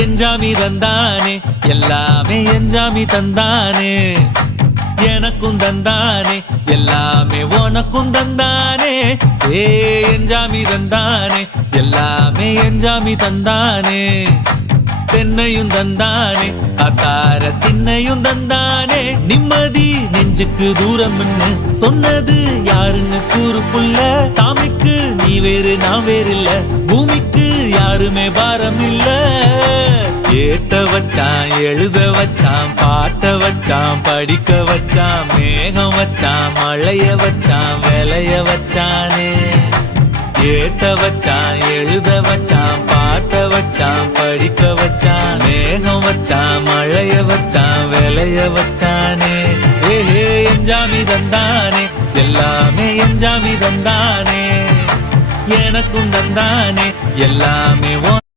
எஞ்சாமி தந்தானே எல்லாமே எஞ்சாமி தந்தானே எனக்கும் தந்தானே எல்லாமே உனக்கும் தந்தானே ஏ எஞ்சாமி தந்தானே எல்லாமே எஞ்சாமி தந்தானே தென்னையும் தந்தானே அத்தார திண்ணையும் தந்தானே நிம்மதி நெஞ்சுக்கு தூரம்னு சொன்னது யாருன்னு கூறு புள்ள சாமிக்கு நீ வேறு நான் வேறு இல்ல பூமிக்கு யாருமே பாரம் இல்ல ஏத்த வச்சான் எழுத வச்சான் பாட்ட வச்சான் படிக்க வச்சான் மேகம் வச்சான் மழைய வச்சான் விளைய வச்சானே ஏத்த வச்சான் எழுத வச்சான் பாட்ட வச்சான் படிக்க வச்சான் மேகம் வச்சான் மழைய வச்சான் விளைய வச்சானே ஏஹே எஞ்சாமி தந்தானே எல்லாமே எஞ்சாமி தந்தானே எனக்கும் தந்தானே எல்லாமே